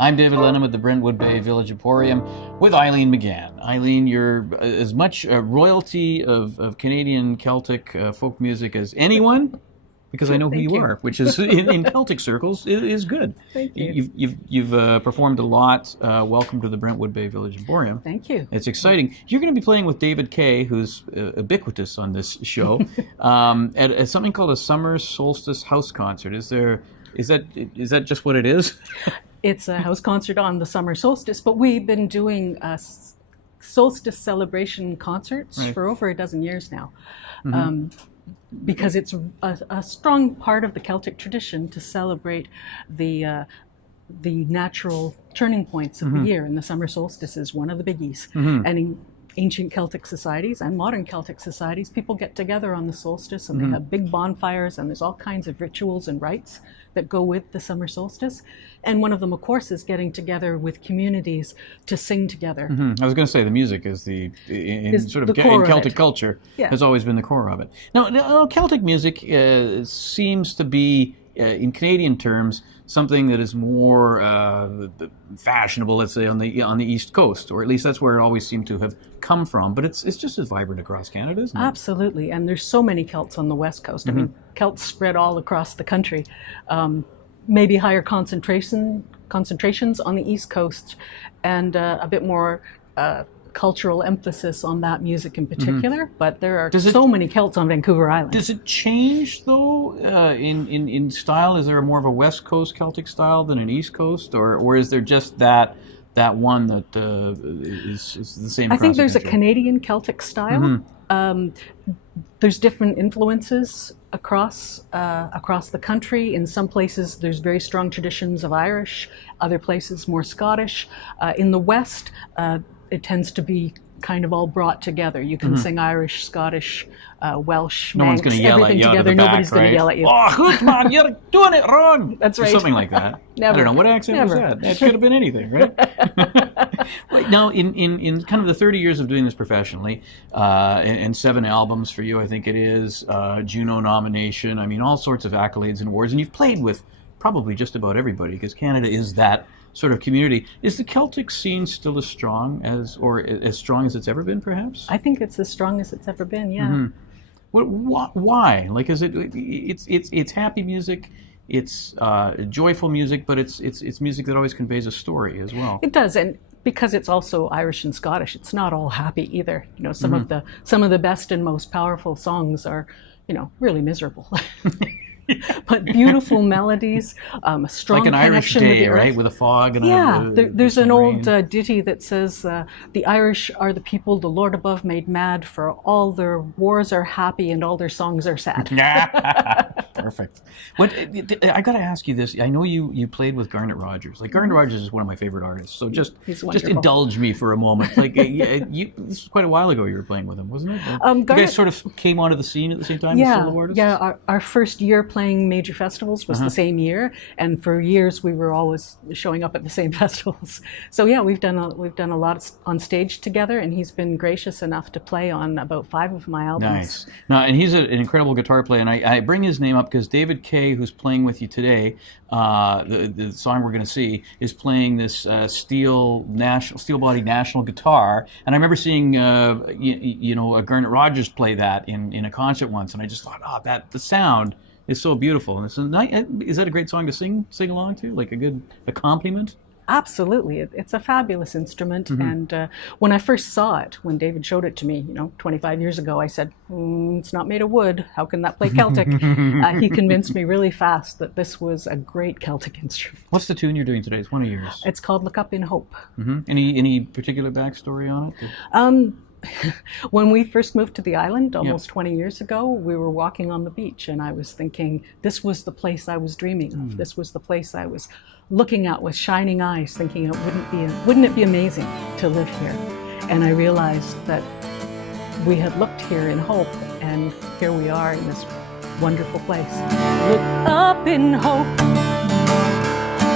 I'm David Lennon with the Brentwood Bay Village Emporium with Eileen McGann. Eileen, you're as much a royalty of Canadian Celtic folk music as anyone, because I know who you are, which is in Celtic circles is good. Thank you. You've performed a lot. Welcome to the Brentwood Bay Village Emporium. Thank you. It's exciting. You're going to be playing with David Kay, who's ubiquitous on this show, at something called a Summer Solstice House Concert. Is that just what it is? It's a house concert on the summer solstice, but we've been doing Solstice Celebration Concerts for over a dozen years now. Because it's a strong part of the Celtic tradition to celebrate the natural turning points of the year, and the summer solstice is one of the biggies. And in ancient Celtic societies and modern Celtic societies, people get together on the solstice and they have big bonfires, and there's all kinds of rituals and rites that go with the summer solstice. And one of them, of course, is getting together with communities to sing together. I was going to say the music is in Celtic culture has always been the core of it. Now Celtic music seems to be, in Canadian terms, something that is more fashionable, let's say, on the East Coast, or at least that's where it always seemed to have come from. But it's just as vibrant across Canada, isn't it? Absolutely, and there's so many Celts on the West Coast. I mean, Celts spread all across the country. Maybe higher concentrations on the East Coast, and a bit more cultural emphasis on that music in particular, but there are so many Celts on Vancouver Island. Does it change, though, in style? Is there more of a West Coast Celtic style than an East Coast, or is there just that one that is the same? I think there's a Canadian Celtic style. There's different influences across the country. In some places, there's very strong traditions of Irish. Other places, more Scottish. In the West, it tends to be kind of all brought together. You can sing Irish, Scottish, Welsh, no one's going to yell at you together. Nobody's going to yell at you. Oh, good man, you're doing it wrong. That's right. Or something like that. Never. I don't know, what accent was that? It could have been anything, right? Right now, in kind of the 30 years of doing this professionally, and 7 albums for you, I think it is, Juno nomination, I mean, all sorts of accolades and awards, and you've played with probably just about everybody, because Canada is that sort of community. Is the Celtic scene still as strong as it's ever been, perhaps? I think it's as strong as it's ever been, yeah. Why? Like, is it's happy music, it's joyful music, but it's music that always conveys a story as well. It does, and because it's also Irish and Scottish, it's not all happy either. You know, some of the best and most powerful songs are, really miserable. But beautiful melodies, a strong like an Irish day, with right, with a fog and there's an old ditty that says, "The Irish are the people the Lord above made mad. For all their wars are happy and all their songs are sad." Perfect. I got to ask you this. I know you played with Garnet Rogers. Like, Garnet Rogers is one of my favorite artists. So just indulge me for a moment. Like, this was quite a while ago you were playing with him, wasn't it? You guys sort of came onto the scene at the same time as solo artists? Yeah. Our first year playing major festivals was the same year, and for years we were always showing up at the same festivals. So yeah, we've done a lot on stage together, and he's been gracious enough to play on about 5 of my albums. Nice. No, and he's an incredible guitar player, and I bring his name up because David Kay, who's playing with you today, the song we're going to see, is playing this steel-bodied national guitar, and I remember seeing a Garnet Rogers play that in a concert once, and I just thought, the sound is so beautiful. And is that a great song to sing along to? Like a accompaniment? Absolutely. It's a fabulous instrument. And when I first saw it, when David showed it to me, 25 years ago, I said, it's not made of wood. How can that play Celtic? He convinced me really fast that this was a great Celtic instrument. What's the tune you're doing today? It's one of yours. It's called Look Up in Hope. Any particular backstory on it? When we first moved to the island almost 20 years ago, we were walking on the beach, and I was thinking, this was the place I was dreaming of. This was the place I was looking at with shining eyes, thinking, wouldn't it be amazing to live here? And I realized that we had looked here in hope, and here we are in this wonderful place. Look up in hope,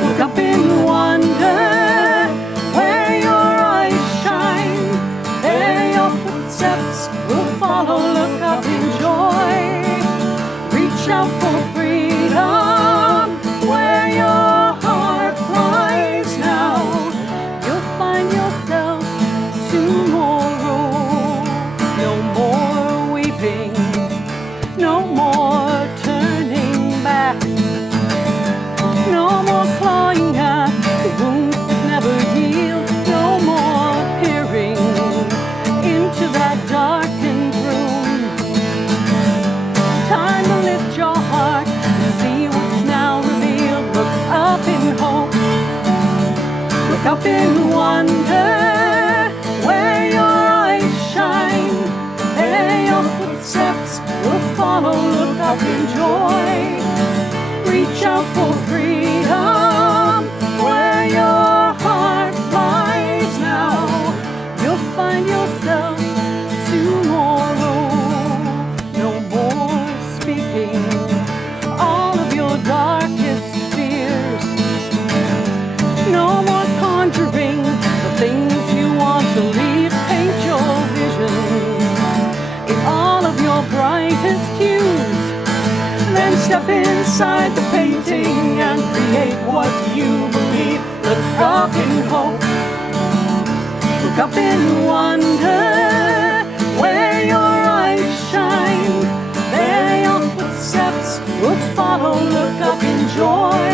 look up in wonder, where your eyes shine, there your footsteps will follow. Look up in joy, reach out for freedom. out for freedom, where your heart flies now, you'll find yourself tomorrow. No more speaking all of your darkest fears. No more conjuring the things you want to leave. Paint your vision in all of your brightest hues. Then step inside the painting and create what you believe. Look up in hope, look up in wonder, where your eyes shine, there your footsteps will follow. Look up in joy,